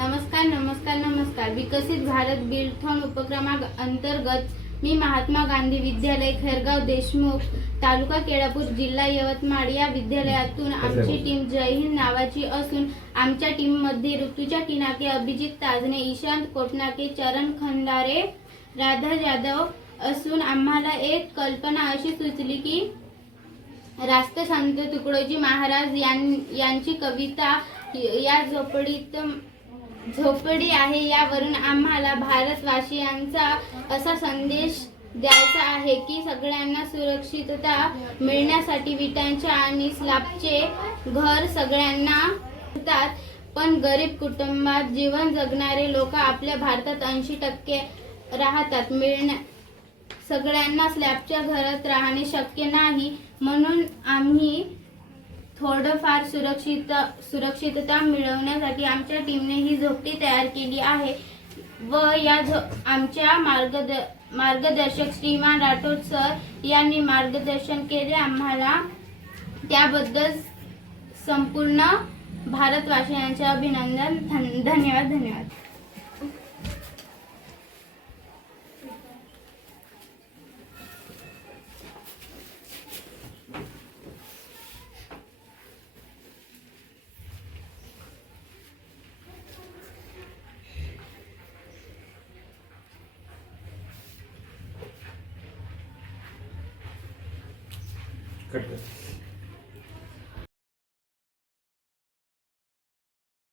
नमस्कार नमस्कार नमस्कार. विकसित भारत बिल्डथॉन उपक्रमा अंतर्गत मी महात्मा गांधी विद्यालय खैरगाव देशमुख तालुका केळापूर जिल्हा यवतमाळ या विद्यालयातून आमची टीम जय हिंद नावाची असून आमच्या टीममध्ये ऋतुजा किनाके अभिजित ताजने ईशांत कोटनाके चरण खंदारे राधा जाधव असून आम्हाला एक कल्पना अशी सुचली की राष्ट्रसंत तुकडोजी महाराज यां- यांची कविता या झोपडीत झोपडी आहे यावरून आम्हाला भारतवासियांचा असा संदेश द्यायचा आहे की सगळ्यांना सुरक्षितता मिळण्यासाठी विटांचे आणि स्लॅबचे घर सगळ्यांना मिळतात. पण गरीब कुटुंबात जीवन जगणारे लोक आपल्या भारतात ऐंशी टक्के राहतात. मिळण्या सगळ्यांना स्लॅबच्या घरात राहणे शक्य नाही. म्हणून आम्ही थोडंफार सुरक्षित सुरक्षितता मिळवण्यासाठी आमच्या टीमने ही झोपडी तयार केली आहे व या झो आमच्या मार्गद मार्गदर्शक श्रीमान राठोड सर यांनी मार्गदर्शन केले. आम्हाला त्याबद्दल संपूर्ण भारतवासियांचे अभिनंदन. धन- धन्यवाद धन्यवाद. Correcto.